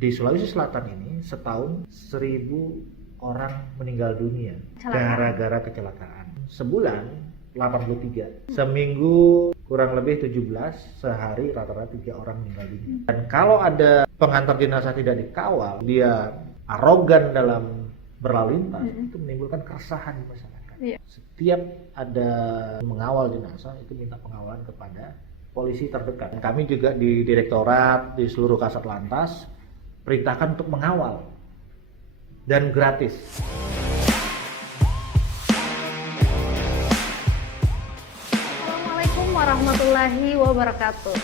di Sulawesi Selatan ini setahun 1.000 orang meninggal dunia gara-gara kecelakaan. Sebulan 83, seminggu kurang lebih 17, sehari rata-rata 3 orang meninggal dunia. Dan kalau ada pengantar jenazah tidak dikawal, dia arogan dalam berlalu lintas, itu menimbulkan keresahan di masyarakat. Setiap ada mengawal jenazah itu minta pengawalan kepada polisi terdekat. Dan kami juga di direktorat, di seluruh Kasat Lantas perintahkan untuk mengawal dan gratis. Assalamualaikum warahmatullahi wabarakatuh.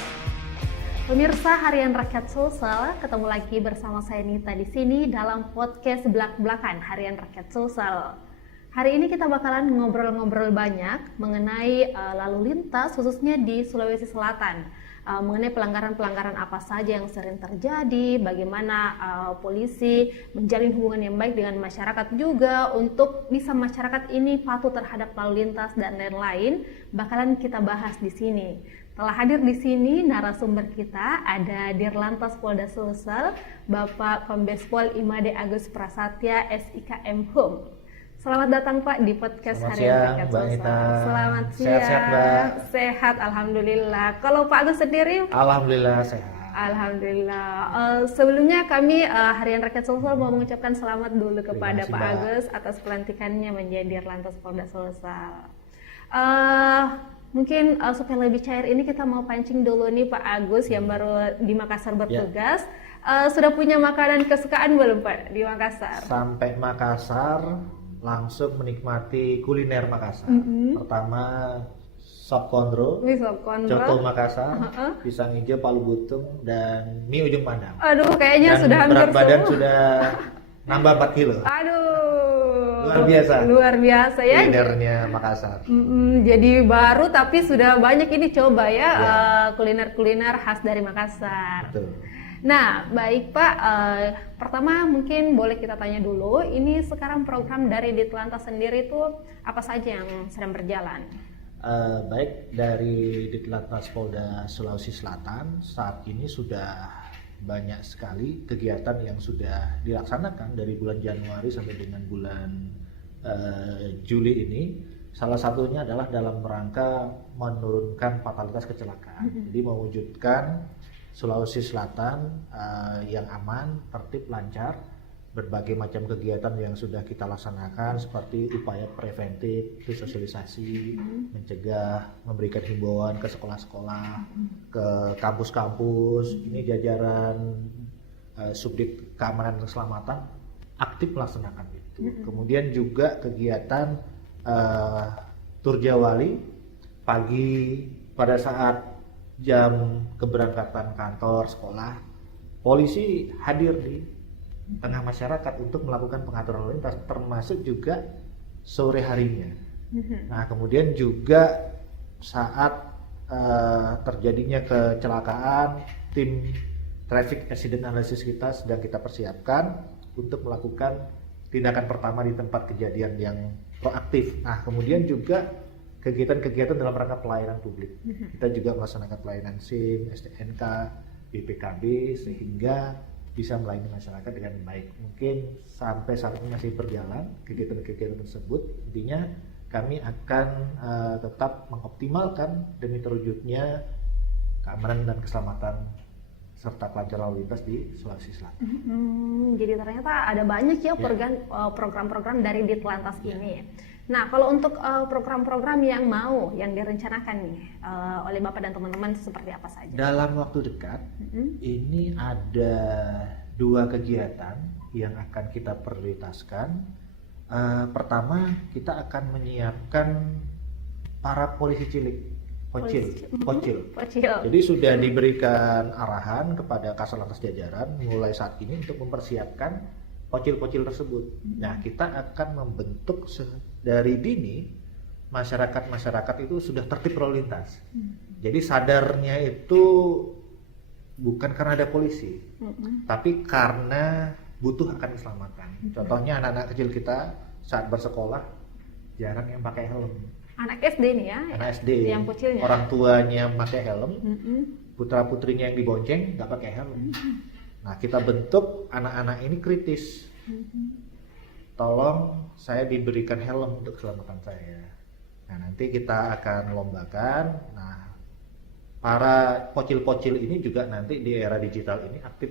Pemirsa Harian Rakyat Sulsel, ketemu lagi bersama saya Nita di sini dalam podcast Belak-Belakan Harian Rakyat Sulsel. Hari ini kita bakalan ngobrol-ngobrol banyak mengenai lalu lintas khususnya di Sulawesi Selatan. Mengenai pelanggaran-pelanggaran apa saja yang sering terjadi, bagaimana polisi menjalin hubungan yang baik dengan masyarakat juga untuk bisa masyarakat ini patuh terhadap lalu lintas dan lain-lain, bakalan kita bahas di sini. Telah hadir di sini narasumber kita ada Dirlantas Polda Sulsel, Bapak Kombes Pol Imade Agus Prasatya, SIKM Hum. Selamat datang Pak di podcast Harian Rakyat Sulsel. Selamat siang. Sehat-sehat Mbak? Sehat, alhamdulillah. Kalau Pak Agus sendiri? Alhamdulillah sehat. Alhamdulillah. Sebelumnya kami Harian Rakyat Sulsel mau mengucapkan selamat dulu kepada Pak Agus atas pelantikannya menjadi Dirlantas Polda Sulsel. Mungkin supaya lebih cair ini kita mau pancing dulu nih Pak Agus yang baru di Makassar bertugas. Sudah punya makanan kesukaan belum Pak di Makassar? Sampai Makassar langsung menikmati kuliner Makassar. Pertama sop kondro, coto Makassar, pisang hijau, palu butung, dan mie ujung pandang. Aduh, kayaknya dan sudah hampir berat badan semua. sudah nambah 4 kilo. Aduh, Luar biasa ya. kulinernya Makassar. Jadi baru tapi sudah banyak ini coba ya, kuliner-kuliner khas dari Makassar. Betul. Nah, baik Pak, pertama mungkin boleh kita tanya dulu, ini sekarang program dari Ditlantas sendiri itu apa saja yang sedang berjalan? Baik, dari Ditlantas Polda Sulawesi Selatan saat ini sudah banyak sekali kegiatan yang sudah dilaksanakan dari bulan Januari sampai dengan bulan Juli ini. Salah satunya adalah dalam rangka menurunkan fatalitas kecelakaan. Jadi mewujudkan Sulawesi Selatan yang aman, tertib, lancar. Berbagai macam kegiatan yang sudah kita laksanakan seperti upaya preventif, sosialisasi, mencegah, memberikan himbauan ke sekolah-sekolah, ke kampus-kampus. Ini jajaran Subdit Keamanan dan Keselamatan aktif melaksanakan itu. Kemudian juga kegiatan Turjawali pagi pada saat jam keberangkatan kantor, sekolah, polisi hadir di tengah masyarakat untuk melakukan pengaturan lalu lintas, termasuk juga sore harinya. Nah, kemudian juga saat terjadinya kecelakaan, tim traffic accident analysis kita sedang kita persiapkan untuk melakukan tindakan pertama di tempat kejadian yang proaktif. Nah, kemudian juga kegiatan-kegiatan dalam rangka pelayanan publik. Kita juga melaksanakan pelayanan SIM, STNK, BPKB sehingga bisa melayani masyarakat dengan baik. Mungkin sampai saat ini masih berjalan kegiatan-kegiatan tersebut. Intinya kami akan tetap mengoptimalkan demi terwujudnya keamanan dan keselamatan serta kelancaran lalu lintas di Sulawesi Selatan. Jadi ternyata ada banyak ya program-program dari Ditlantas ini. Nah, kalau untuk program-program yang direncanakan nih oleh Bapak dan teman-teman seperti apa saja? Dalam waktu dekat, ini ada 2 kegiatan yang akan kita prioritaskan. Pertama, kita akan menyiapkan para polisi cilik, pocil. Jadi sudah diberikan arahan kepada Kasat Lantas jajaran mulai saat ini untuk mempersiapkan pocil-pocil tersebut. Nah, kita akan membentuk dari dini masyarakat itu sudah tertib lalu lintas. Jadi sadarnya itu bukan karena ada polisi, tapi karena butuh akan keselamatan. Contohnya anak-anak kecil kita saat bersekolah jarang yang pakai helm. Anak SD nih ya? Anak SD. Yang kecilnya. Orang tuanya pakai helm, putra putrinya yang dibonceng nggak pakai helm. Nah, kita bentuk anak-anak ini kritis. Tolong saya diberikan helm untuk keselamatan saya. Nah, nanti kita akan lombakan. Nah, para pocil-pocil ini juga nanti di era digital ini aktif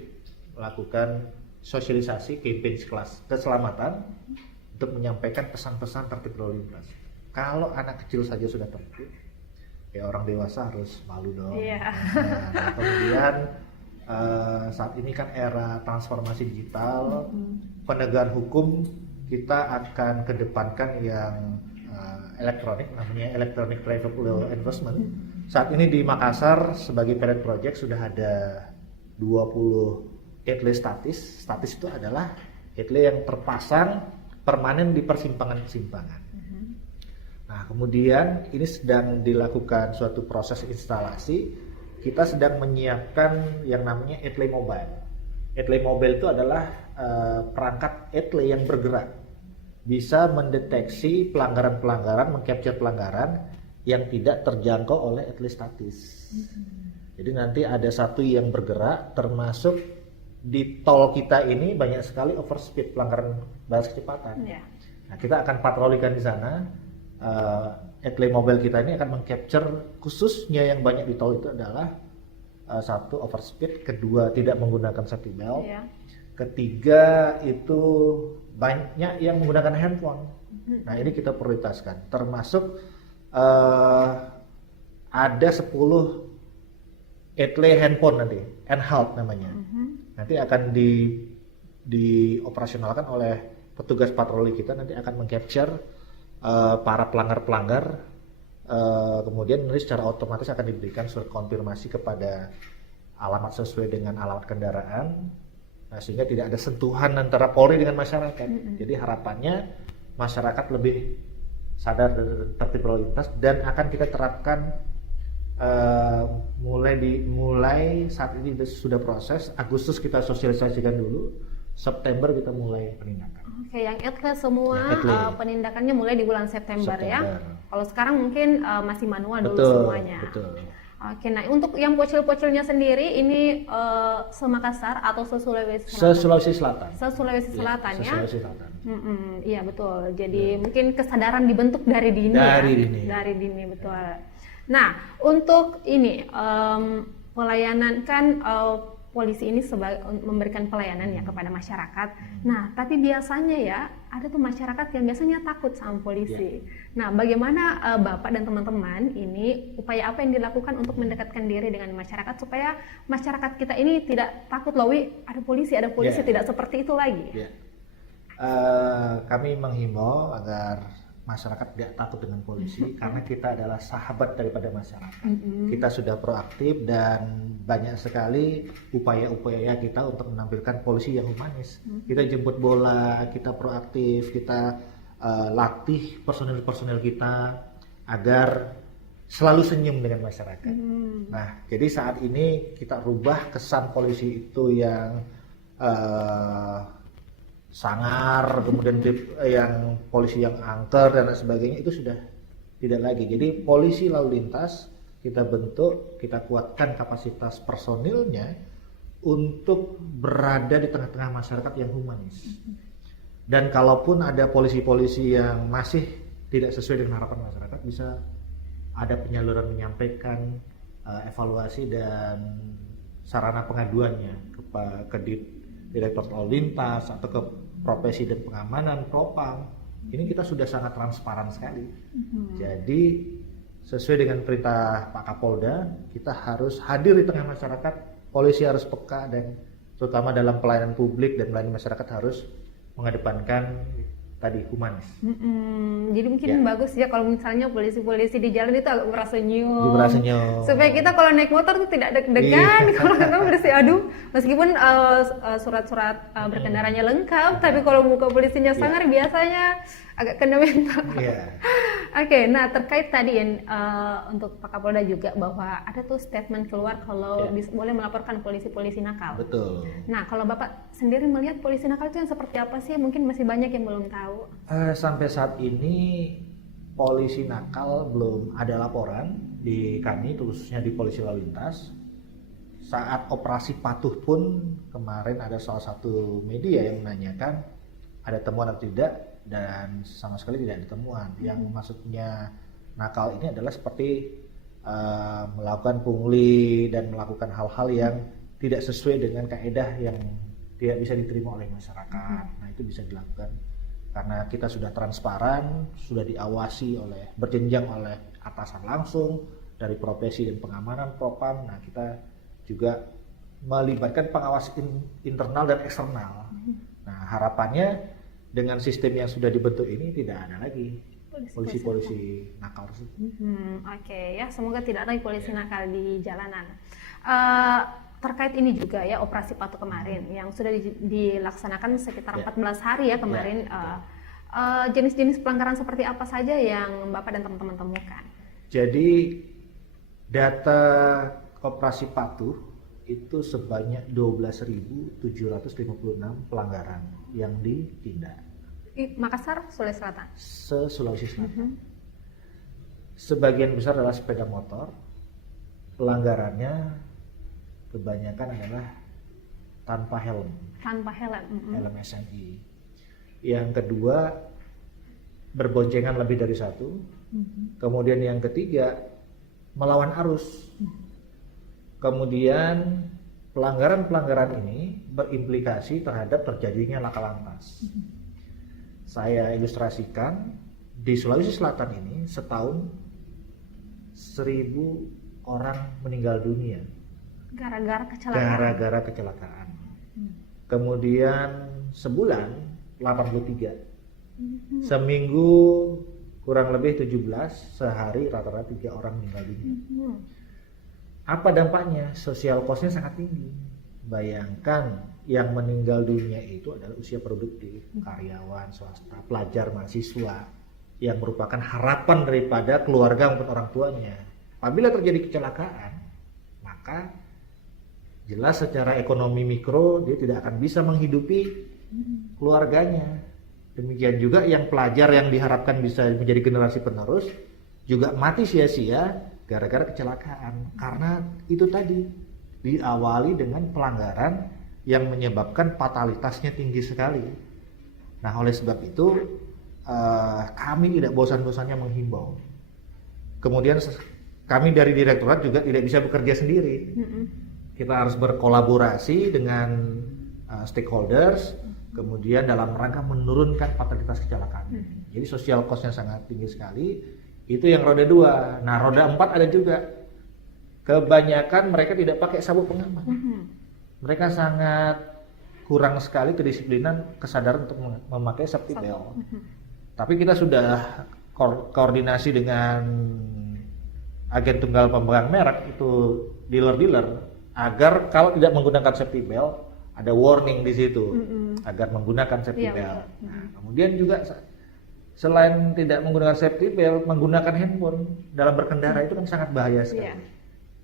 melakukan sosialisasi campaign kelas keselamatan untuk menyampaikan pesan-pesan tertib lalu lintas. Kalau anak kecil saja sudah tertib, ya orang dewasa harus malu dong. Nah, kemudian saat ini kan era transformasi digital, penegakan hukum kita akan kedepankan yang elektronik, namanya Electronic Traffic Law Enforcement. Saat ini di Makassar sebagai pilot project sudah ada 20 etle statis. Statis itu adalah etle yang terpasang permanen di persimpangan-persimpangan. Nah, kemudian ini sedang dilakukan suatu proses instalasi. Kita sedang menyiapkan yang namanya etle mobile. Etle mobile itu adalah perangkat etle yang bergerak, bisa mendeteksi pelanggaran-pelanggaran, mengcapture pelanggaran yang tidak terjangkau oleh etle statis. Jadi nanti ada satu yang bergerak, termasuk di tol kita ini banyak sekali overspeed, pelanggaran batas kecepatan. Nah, kita akan patrolikan di sana. Etle mobile kita ini akan mengcapture, khususnya yang banyak di tol itu adalah satu overspeed, kedua tidak menggunakan safety belt, ketiga itu banyak yang menggunakan handphone. Nah, ini kita prioritaskan, termasuk ada 10 etle handphone nanti, N-Health namanya. Nanti akan dioperasionalkan oleh petugas patroli kita, nanti akan mengcapture para pelanggar-pelanggar, kemudian nanti secara otomatis akan diberikan surat konfirmasi kepada alamat sesuai dengan alamat kendaraan. Nah, sehingga tidak ada sentuhan antara Polri dengan masyarakat. Jadi harapannya masyarakat lebih sadar tertib lalu lintas, dan akan kita terapkan mulai saat ini sudah proses. Agustus kita sosialisasikan dulu, September kita mulai penindakan. Oke, yang etle semua penindakannya mulai di bulan September. Ya. Kalau sekarang mungkin masih manual dulu semuanya. Betul. Oke, nah untuk yang pocil-pocilnya sendiri ini se-Makassar atau se-Sulawesi Selatan? Se-Sulawesi Selatan. Se-Sulawesi Selatan ya. Se-Sulawesi Selatan. Iya betul. Jadi mungkin kesadaran dibentuk dari dini. Dari dini betul. Nah, untuk ini pelayanan kan polisi ini memberikan pelayanan ya kepada masyarakat. Nah, tapi biasanya ya ada tuh masyarakat yang biasanya takut sama polisi. Nah, bagaimana Bapak dan teman-teman ini upaya apa yang dilakukan untuk mendekatkan diri dengan masyarakat supaya masyarakat kita ini tidak takut loh, ada polisi tidak seperti itu lagi. Kami menghimbau agar masyarakat tidak takut dengan polisi, karena kita adalah sahabat daripada masyarakat. Kita sudah proaktif dan banyak sekali upaya-upaya kita untuk menampilkan polisi yang humanis. Kita jemput bola, kita proaktif, kita latih personil-personil kita agar selalu senyum dengan masyarakat. Nah, jadi saat ini kita rubah kesan polisi itu yang sangar, kemudian yang polisi yang angker dan lain sebagainya, itu sudah tidak lagi. Jadi polisi lalu lintas kita bentuk, kita kuatkan kapasitas personilnya untuk berada di tengah-tengah masyarakat yang humanis. Dan kalaupun ada polisi-polisi yang masih tidak sesuai dengan harapan masyarakat, bisa ada penyaluran menyampaikan evaluasi dan sarana pengaduannya ke Direktur Lalu Lintas atau ke Profesi dan Pengamanan Propam. Ini kita sudah sangat transparan sekali. Jadi sesuai dengan perintah Pak Kapolda, kita harus hadir di tengah masyarakat. Polisi harus peka, dan terutama dalam pelayanan publik dan melayani masyarakat harus mengedepankan tadi humanis. Jadi mungkin bagus ya kalau misalnya polisi-polisi di jalan itu agak merasa senyum. Supaya kita kalau naik motor tuh tidak deg-degan, kalau kita bersih meskipun surat-surat berkendaranya lengkap, tapi kalau muka polisinya sangar biasanya agak kena mental. Oke, nah terkait tadi untuk Pak Kapolda juga bahwa ada tuh statement keluar kalau boleh melaporkan polisi-polisi nakal. Betul. Nah, kalau Bapak sendiri melihat polisi nakal itu yang seperti apa sih? Mungkin masih banyak yang belum tahu. Sampai saat ini polisi nakal belum ada laporan di kami, khususnya di polisi lalu lintas. saat operasi patuh pun kemarin ada salah satu media yang menanyakan ada temuan atau tidak, dan sama sekali tidak ada temuan. Yang maksudnya nakal ini adalah seperti melakukan pungli dan melakukan hal-hal yang tidak sesuai dengan kaedah yang tidak bisa diterima oleh masyarakat. Nah, itu bisa dilakukan karena kita sudah transparan, sudah diawasi berjenjang oleh atasan langsung dari profesi dan pengamanan propam. Nah, kita juga melibatkan pengawas internal dan eksternal. Nah, harapannya dengan sistem yang sudah dibentuk ini tidak ada lagi polisi-polisi nakal tersebut. Oke, ya, semoga tidak ada polisi nakal di jalanan. Terkait ini juga ya, operasi patuh kemarin yang sudah dilaksanakan sekitar 14 hari ya kemarin. Jenis-jenis pelanggaran seperti apa saja yang Bapak dan teman-teman temukan? Jadi data operasi patuh itu sebanyak 12.756 pelanggaran yang ditindak. Makassar, Sulawesi Selatan? Sulawesi Selatan. Sebagian besar adalah sepeda motor. Pelanggarannya kebanyakan adalah tanpa helm. Tanpa helm. Helm SNI. Yang kedua, berboncengan lebih dari satu. Kemudian yang ketiga, melawan arus. Kemudian pelanggaran-pelanggaran ini berimplikasi terhadap terjadinya laka lantas. Saya ilustrasikan, di Sulawesi Selatan ini setahun 1.000 orang meninggal dunia gara-gara kecelakaan. Gara-gara kecelakaan. Kemudian sebulan 83. Seminggu kurang lebih 17, sehari rata-rata 3 orang meninggal dunia. Apa dampaknya? Sosial cost-nya sangat tinggi. Bayangkan yang meninggal dunia itu adalah usia produktif, karyawan, swasta, pelajar, mahasiswa, yang merupakan harapan daripada keluarga maupun orang tuanya. Apabila terjadi kecelakaan, maka jelas secara ekonomi mikro dia tidak akan bisa menghidupi keluarganya. Demikian juga yang pelajar yang diharapkan bisa menjadi generasi penerus juga mati sia-sia gara-gara kecelakaan, karena itu tadi diawali dengan pelanggaran yang menyebabkan fatalitasnya tinggi sekali. Nah, oleh sebab itu kami tidak bosan-bosannya menghimbau. Kemudian kami dari direktorat juga tidak bisa bekerja sendiri. Kita harus berkolaborasi dengan stakeholders, kemudian dalam rangka menurunkan fatalitas kecelakaan. Jadi social cost-nya sangat tinggi sekali. Itu yang roda 2. Nah, roda 4 ada juga. Kebanyakan mereka tidak pakai sabuk pengaman. Mereka sangat kurang sekali kedisiplinan, kesadaran untuk memakai safety belt. Tapi kita sudah koordinasi dengan agen tunggal pemegang merek, itu dealer-dealer, agar kalau tidak menggunakan safety belt ada warning di situ, agar menggunakan safety belt. Nah, kemudian juga selain tidak menggunakan safety belt, menggunakan handphone dalam berkendara itu kan sangat bahaya sekali.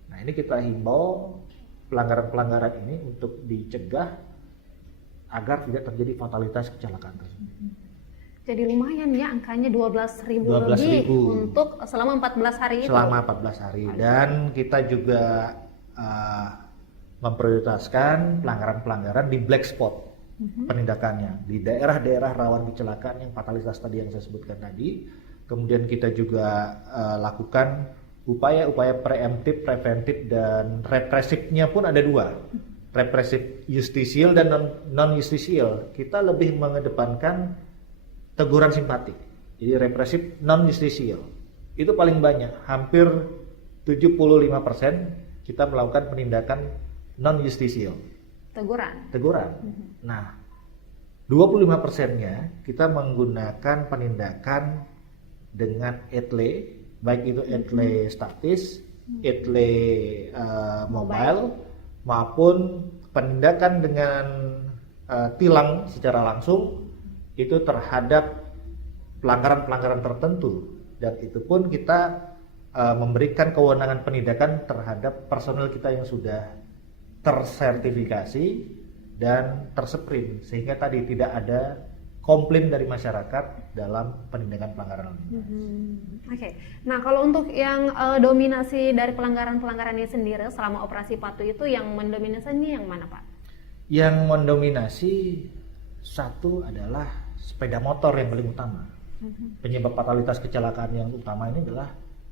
Nah, ini kita himbau pelanggaran-pelanggaran ini untuk dicegah agar tidak terjadi fatalitas kecelakaan tersebut. Jadi lumayan ya angkanya 12.000 lebih untuk selama 14 hari itu. Selama 14 hari. Dan kita juga memprioritaskan pelanggaran-pelanggaran di black spot penindakannya, di daerah-daerah rawan kecelakaan yang fatalitas tadi yang saya sebutkan tadi. Kemudian kita juga lakukan upaya-upaya preemptif, preventif, dan represifnya pun ada 2. Represif justisial dan non-justisial. Kita lebih mengedepankan teguran simpatik. Jadi represif non-justisial itu paling banyak, hampir 75% kita melakukan penindakan non-justisial. Teguran. Nah, 25%-nya kita menggunakan penindakan dengan etle, baik itu etle statis, etle mobile, maupun penindakan dengan tilang secara langsung itu terhadap pelanggaran-pelanggaran tertentu, dan itu pun kita memberikan kewenangan penindakan terhadap personel kita yang sudah tersertifikasi dan tersprint, sehingga tadi tidak ada komplain dari masyarakat dalam penindakan pelanggaran lalu lintas. Oke. Nah, kalau untuk yang dominasi dari pelanggaran-pelanggaran ini sendiri selama operasi Patuh itu yang mendominasi ini yang mana, Pak? Yang mendominasi satu adalah sepeda motor yang paling utama. Penyebab fatalitas kecelakaan yang utama ini adalah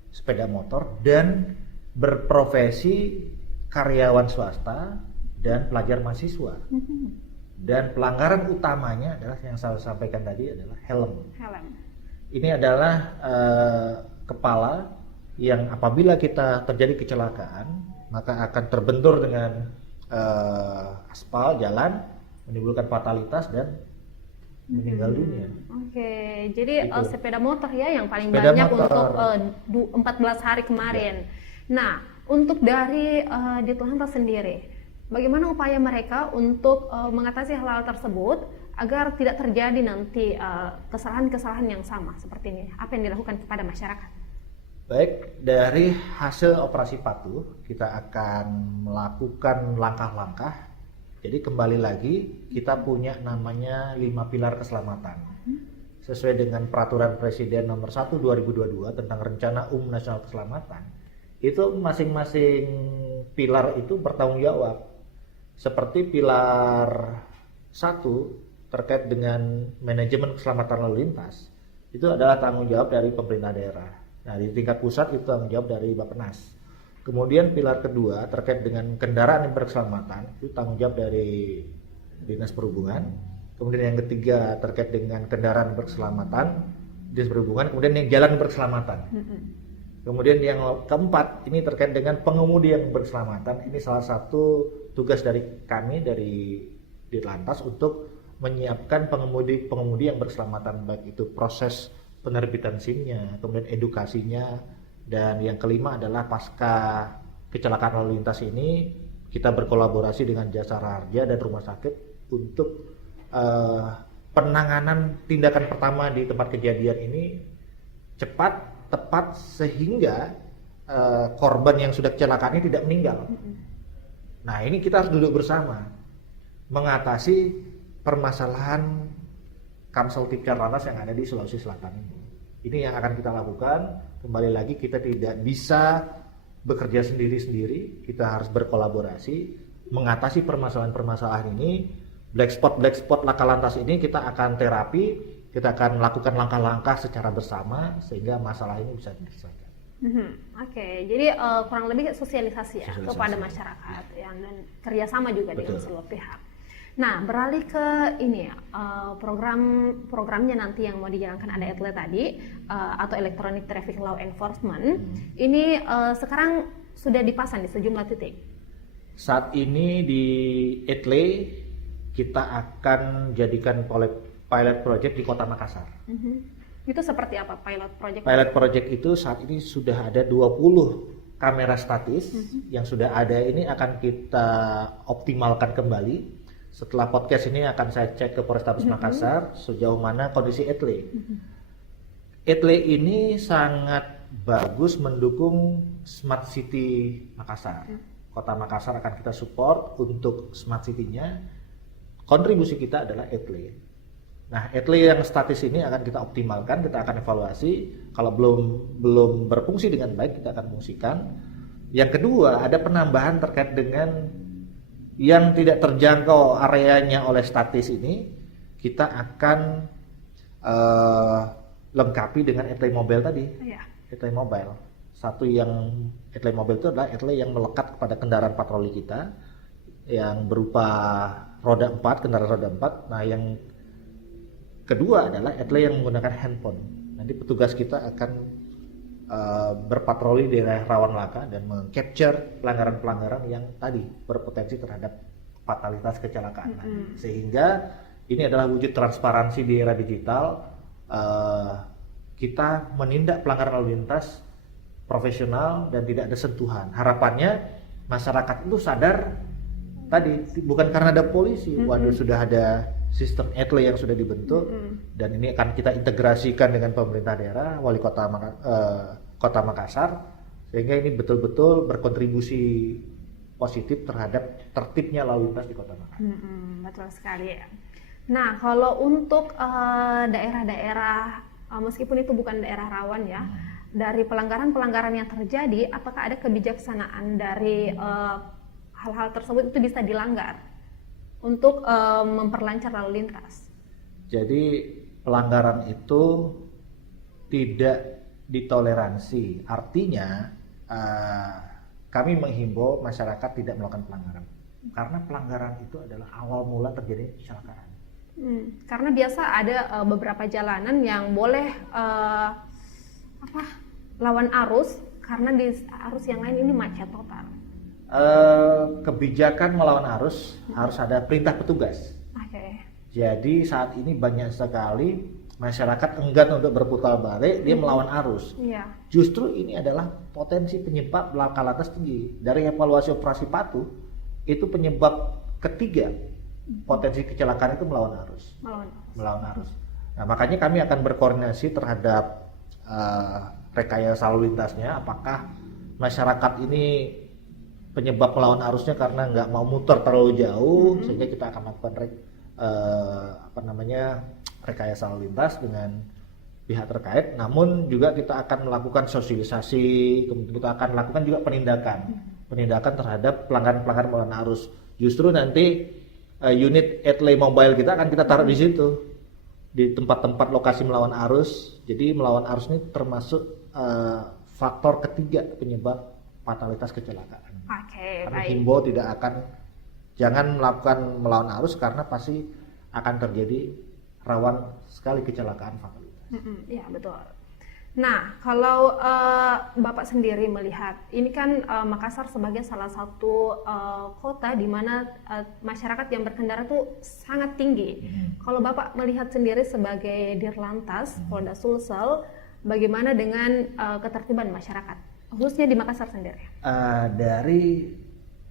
sepeda motor dan berprofesi karyawan swasta dan pelajar mahasiswa. Dan pelanggaran utamanya adalah yang saya sampaikan tadi adalah helm. Ini adalah kepala yang apabila kita terjadi kecelakaan maka akan terbentur dengan aspal jalan, menimbulkan fatalitas dan meninggal dunia. Oke, jadi sepeda motor ya yang paling Sepeda banyak motor. untuk 14 hari kemarin. Nah, untuk dari Ditlantas sendiri, bagaimana upaya mereka untuk mengatasi hal-hal tersebut agar tidak terjadi nanti kesalahan-kesalahan yang sama seperti ini? Apa yang dilakukan kepada masyarakat? Baik, dari hasil operasi Patuh kita akan melakukan langkah-langkah. Jadi kembali lagi kita punya namanya 5 pilar keselamatan. Sesuai dengan peraturan Presiden nomor 1 2022 tentang Rencana Umum Nasional Keselamatan, itu masing-masing pilar itu bertanggung jawab. Seperti pilar 1 terkait dengan manajemen keselamatan lalu lintas, itu adalah tanggung jawab dari pemerintah daerah. Nah, di tingkat pusat itu tanggung jawab dari Bappenas. Kemudian pilar kedua terkait dengan kendaraan yang berkeselamatan, itu tanggung jawab dari Dinas Perhubungan. Kemudian yang ketiga terkait dengan kendaraan berkeselamatan, Dinas Perhubungan. Kemudian yang jalan berkeselamatan. Kemudian yang keempat ini terkait dengan pengemudi yang berkeselamatan. Ini salah satu tugas dari kami dari Ditlantas untuk menyiapkan pengemudi yang berkeselamatan, baik itu proses penerbitan SIM-nya, kemudian edukasinya, dan yang kelima adalah pasca kecelakaan lalu lintas ini kita berkolaborasi dengan Jasa Raharja dan rumah sakit untuk penanganan tindakan pertama di tempat kejadian ini cepat, tepat, sehingga korban yang sudah kecelakaan ini tidak meninggal. Nah, ini kita harus duduk bersama mengatasi permasalahan Kamseltipcar lantas yang ada di Sulawesi Selatan ini. Ini yang akan kita lakukan. Kembali lagi kita tidak bisa bekerja sendiri-sendiri, kita harus berkolaborasi mengatasi permasalahan-permasalahan ini. Black spot laka lantas ini kita akan terapi, kita akan melakukan langkah-langkah secara bersama sehingga masalah ini bisa diselesaikan. Oke, jadi kurang lebih sosialisasi ya kepada masyarakat dan kerjasama juga dengan seluruh pihak. Nah, beralih ke ini ya, programnya nanti yang mau dijalankan ada ETLE tadi atau Electronic Traffic Law Enforcement. Ini sekarang sudah dipasang di sejumlah titik. Saat ini di ETLE kita akan jadikan pilot project di Kota Makassar. Itu seperti apa pilot project? Pilot project itu saat ini sudah ada 20 kamera statis yang sudah ada, ini akan kita optimalkan kembali. Setelah podcast ini akan saya cek ke Polrestabes Makassar sejauh mana kondisi ETLE. ETLE ini sangat bagus mendukung Smart City Makassar. Kota Makassar akan kita support untuk Smart City-nya. Kontribusi kita adalah ETLE. Nah, ETLE yang statis ini akan kita optimalkan, kita akan evaluasi. Kalau belum berfungsi dengan baik, kita akan fungsikan. Yang kedua, ada penambahan terkait dengan yang tidak terjangkau areanya oleh statis ini, kita akan lengkapi dengan ETLE mobile tadi. ETLE mobile. Satu yang ETLE mobile itu adalah ETLE yang melekat kepada kendaraan patroli kita yang berupa roda 4, kendaraan roda 4. Nah, yang kedua adalah ETLE yang menggunakan handphone. Nanti petugas kita akan berpatroli di daerah rawan laka dan meng-capture pelanggaran-pelanggaran yang tadi berpotensi terhadap fatalitas kecelakaan. Sehingga ini adalah wujud transparansi di era digital. Kita menindak pelanggaran lalu lintas profesional dan tidak ada sentuhan. Harapannya masyarakat itu sadar tadi, bukan karena ada polisi, waduh sudah ada sistem ETLE yang sudah dibentuk, dan ini akan kita integrasikan dengan pemerintah daerah, wali kota Kota Makassar, sehingga ini betul-betul berkontribusi positif terhadap tertibnya lalu lintas di Kota Makassar. Betul sekali ya. Nah, kalau untuk daerah-daerah meskipun itu bukan daerah rawan ya, dari pelanggaran-pelanggaran yang terjadi, apakah ada kebijaksanaan dari hal-hal tersebut itu bisa dilanggar untuk memperlancar lalu lintas? Jadi pelanggaran itu tidak ditoleransi. Artinya kami menghimbau masyarakat tidak melakukan pelanggaran. Karena pelanggaran itu adalah awal mula terjadi kecelakaan. Karena biasa ada beberapa jalanan yang boleh lawan arus, karena di arus yang lain ini macet total. Kebijakan melawan arus harus ada perintah petugas. Oke. Jadi saat ini banyak sekali masyarakat enggan untuk berputar balik, dia melawan arus. Iya. Justru ini adalah potensi penyebab laka lantas tinggi. Dari evaluasi operasi patuh, itu penyebab ketiga potensi kecelakaan itu melawan arus. Melawan arus. Nah, makanya kami akan berkoordinasi terhadap rekayasa lalu lintasnya. Apakah masyarakat ini penyebab melawan arusnya karena nggak mau muter terlalu jauh, sehingga kita akan melakukan rekayasa lalu lintas dengan pihak terkait. Namun juga kita akan melakukan sosialisasi, kemudian kita akan melakukan juga penindakan terhadap pelanggaran-pelanggaran melawan arus. Justru nanti unit Etley Mobile kita akan kita taruh di situ, di tempat-tempat lokasi melawan arus. Jadi melawan arus ini termasuk faktor ketiga penyebab fatalitas kecelakaan. Kami himbau jangan melakukan melawan arus karena pasti akan terjadi rawan sekali kecelakaan fatalitas. Iya, betul. Nah, kalau Bapak sendiri melihat, ini kan Makassar sebagai salah satu kota di mana masyarakat yang berkendara tuh sangat tinggi. Kalau Bapak melihat sendiri sebagai Dirlantas Polda Sulsel, bagaimana dengan ketertiban masyarakat, khususnya di Makassar sendiri? Dari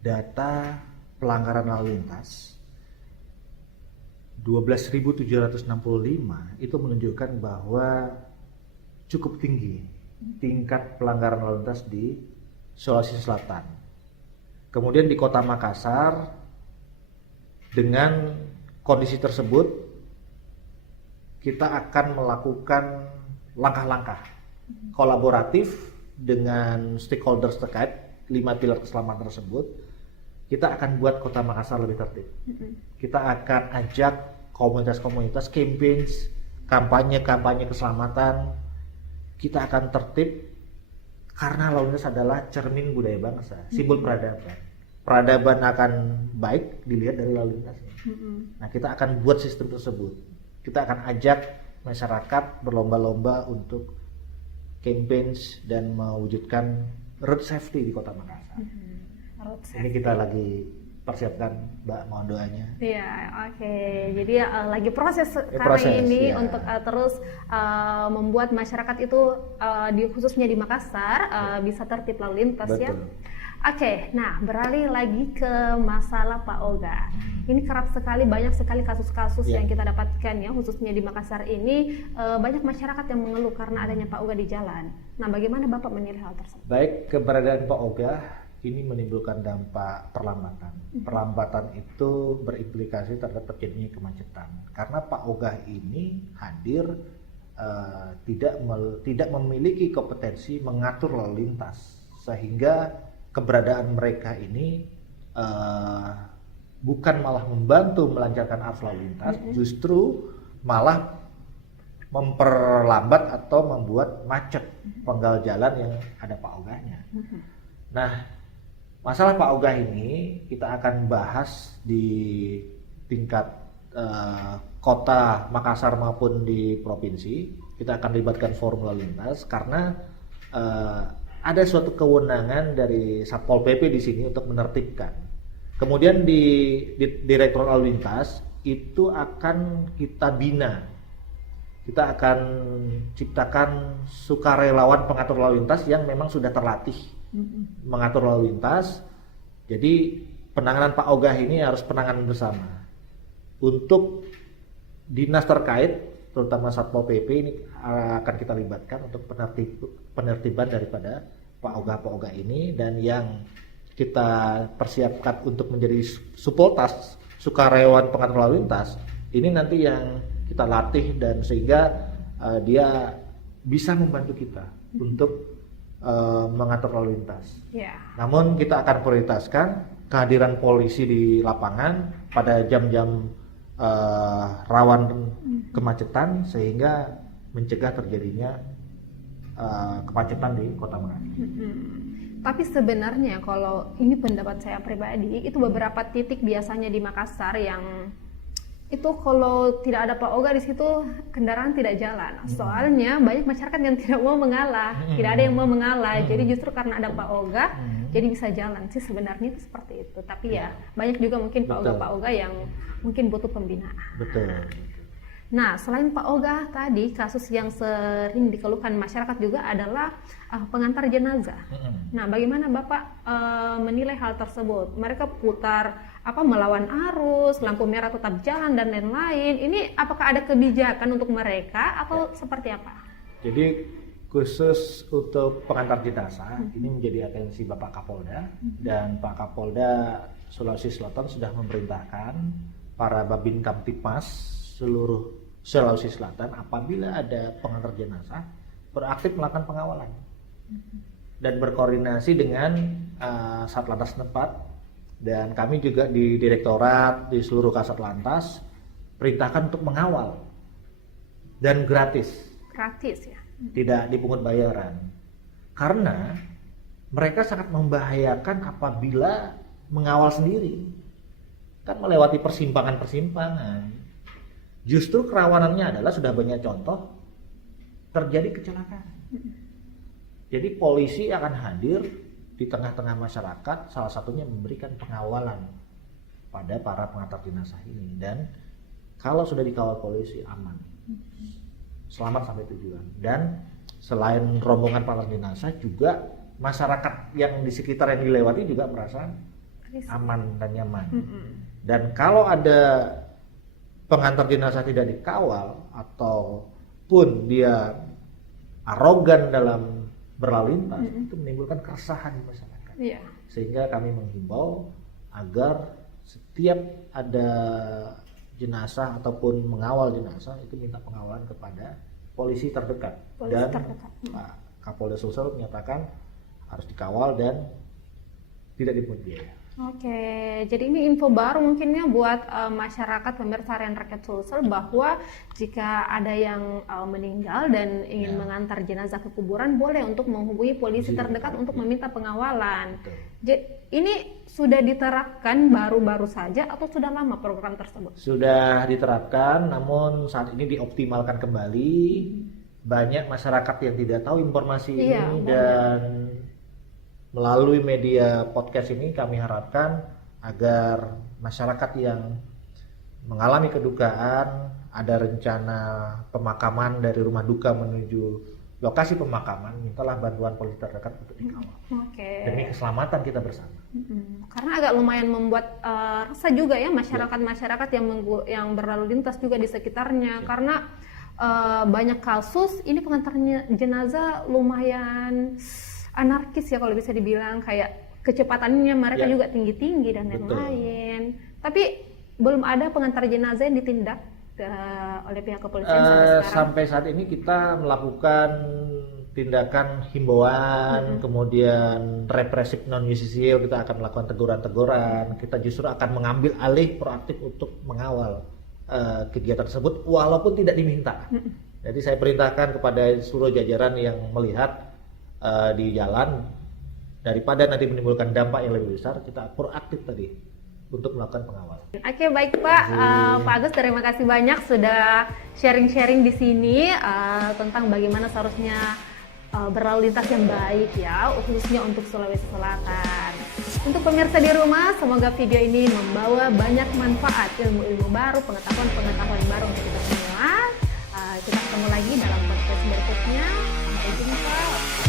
data pelanggaran lalu lintas 12.765 itu menunjukkan bahwa cukup tinggi tingkat pelanggaran lalu lintas di Sulawesi Selatan. Kemudian di Kota Makassar, dengan kondisi tersebut kita akan melakukan langkah-langkah kolaboratif dengan stakeholders terkait 5 pilar keselamatan tersebut. Kita akan buat Kota Makassar lebih tertib. Kita akan ajak komunitas-komunitas, campaigns, kampanye keselamatan. Kita akan tertib karena lalu lintas adalah cermin budaya bangsa, simbol peradaban. Peradaban akan baik dilihat dari lalu lintasnya. Nah, kita akan buat sistem tersebut. Kita akan ajak masyarakat berlomba-lomba untuk campaigns dan mewujudkan road safety di Kota Makassar. Ini kita lagi persiapkan, Mbak, mohon doanya. Iya, oke. Jadi lagi proses ini ya, untuk terus membuat masyarakat itu khususnya di Makassar bisa tertib lalu lintas. Betul. Ya. Oke, nah beralih lagi ke masalah Pak Oga. Ini kerap sekali, banyak sekali kasus-kasus yang kita dapatkan ya, khususnya di Makassar ini banyak masyarakat yang mengeluh karena adanya Pak Oga di jalan. Nah, bagaimana Bapak menilai hal tersebut? Baik, keberadaan Pak Oga ini menimbulkan dampak perlambatan. Perlambatan itu berimplikasi terhadap terjadinya kemacetan. Karena Pak Ogah ini hadir tidak memiliki kompetensi mengatur lalu lintas, sehingga keberadaan mereka ini bukan malah membantu melancarkan arus lalu lintas, justru malah memperlambat atau membuat macet penggal jalan yang ada Pak Ogahnya. Nah, masalah Pak Ogah ini kita akan bahas di tingkat kota Makassar maupun di provinsi. Kita akan libatkan forum lalu lintas karena ada suatu kewenangan dari Satpol PP di sini untuk menertibkan. Kemudian di Direktorat Lalu Lintas itu akan kita bina. Kita akan ciptakan sukarelawan pengatur lalu lintas yang memang sudah terlatih mengatur lalu lintas. Jadi penanganan Pak Ogah ini harus penanganan bersama. Untuk dinas terkait, terutama Satpol PP ini akan kita libatkan untuk penertiban daripada Pak Ogah ini, dan yang kita persiapkan untuk menjadi supportas sukarelawan pengatur lalu lintas Ini nanti yang kita latih dan sehingga dia bisa membantu kita untuk mengatur lalu lintas. Ya. Namun kita akan prioritaskan kehadiran polisi di lapangan pada jam-jam rawan kemacetan sehingga mencegah terjadinya kemacetan di Kota Manado. Tapi sebenarnya kalau ini pendapat saya pribadi, itu beberapa titik biasanya di Makassar yang itu kalau tidak ada Pak Oga di situ kendaraan tidak jalan. Soalnya banyak masyarakat yang tidak mau mengalah, tidak ada yang mau mengalah. Jadi justru karena ada Pak Oga, jadi bisa jalan sih sebenarnya itu seperti itu. Tapi ya banyak juga mungkin Pak Oga yang mungkin butuh pembinaan. Betul. Nah, selain Pak Oga tadi, kasus yang sering dikeluhkan masyarakat juga adalah pengantar jenazah. Nah, bagaimana Bapak menilai hal tersebut? Mereka putar melawan arus, lampu merah tetap jalan dan lain-lain. Ini apakah ada kebijakan untuk mereka atau seperti apa? Jadi khusus untuk pengantar jenazah ini menjadi atensi Bapak Kapolda dan Pak Kapolda Sulawesi Selatan sudah memerintahkan para Babin Kamtipmas seluruh Sulawesi Selatan apabila ada pengantar jenazah beraktif melakukan pengawalan dan berkoordinasi dengan Satlantas tempat. Dan kami juga di direktorat di seluruh Kasat Lantas perintahkan untuk mengawal dan gratis ya, tidak dipungut bayaran karena mereka sangat membahayakan apabila mengawal sendiri, kan melewati persimpangan. Justru kerawanannya adalah sudah banyak contoh terjadi kecelakaan. Jadi polisi akan hadir di tengah-tengah masyarakat, salah satunya memberikan pengawalan pada para pengantar jenazah ini. Dan kalau sudah dikawal polisi aman, selamat sampai tujuan. Dan selain rombongan pengantar jenazah juga masyarakat yang di sekitar yang dilewati juga merasa aman dan nyaman. Dan kalau ada pengantar jenazah tidak dikawal ataupun dia arogan dalam berlalu lintas, itu menimbulkan keresahan di masyarakat. Sehingga kami menghimbau agar setiap ada jenazah ataupun mengawal jenazah itu minta pengawalan kepada polisi terdekat. Pak Kapolda Sulsel menyatakan harus dikawal dan tidak dipungut biaya. Oke, jadi ini info baru mungkinnya buat masyarakat pemirsa Harian Rakyat Sulsel bahwa jika ada yang meninggal dan ingin mengantar jenazah ke kuburan boleh untuk menghubungi polisi terdekat untuk meminta pengawalan. Ini sudah diterapkan baru-baru saja atau sudah lama program tersebut? Sudah diterapkan, namun saat ini dioptimalkan kembali. Banyak masyarakat yang tidak tahu informasi ini dan melalui media podcast ini kami harapkan agar masyarakat yang mengalami kedukaan, ada rencana pemakaman dari rumah duka menuju lokasi pemakaman, mintalah bantuan polisi terdekat untuk dikawal. Demi keselamatan kita bersama. Karena agak lumayan membuat resah juga ya masyarakat yang berlalu lintas juga di sekitarnya. Karena banyak kasus ini pengantarnya jenazah lumayan anarkis ya kalau bisa dibilang, kayak kecepatannya mereka juga tinggi-tinggi dan lain-lain. Tapi belum ada pengantar jenazah yang ditindak oleh pihak kepolisian sampai sekarang. Sampai saat ini kita melakukan tindakan himbauan, kemudian represif non justisial, kita akan melakukan teguran-teguran. Kita justru akan mengambil alih proaktif untuk mengawal kegiatan tersebut walaupun tidak diminta. Jadi saya perintahkan kepada seluruh jajaran yang melihat di jalan, daripada nanti menimbulkan dampak yang lebih besar, kita proaktif tadi untuk melakukan pengawalan. Oke, baik Pak. Pak Agus, terima kasih banyak sudah sharing-sharing di sini tentang bagaimana seharusnya berlalu lintas yang baik ya, khususnya untuk Sulawesi Selatan. Untuk pemirsa di rumah, semoga video ini membawa banyak manfaat, ilmu-ilmu baru, pengetahuan baru untuk kita semua. Kita ketemu lagi dalam podcast berikutnya. Sampai jumpa.